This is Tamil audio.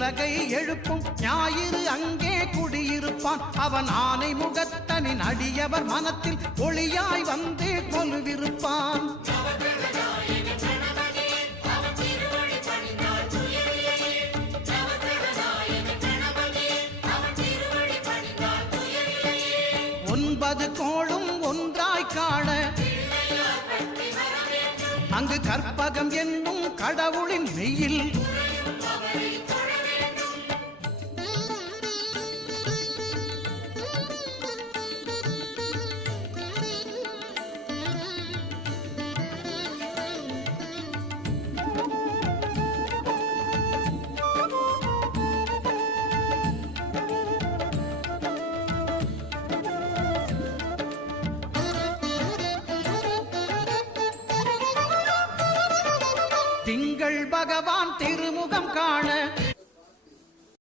உலகை எழுப்பும் ஞாயிறு அங்கே குடியிருப்பான். அவன் ஆனை முகத்தனின் அடியவர் மனத்தில் ஒளியாய் வந்து கொலுவிருப்பான். ஒன்பது கோளும் ஒன்றாய் காண அங்கு கற்பகம் என்னும் கடவுளின் மெய்யில்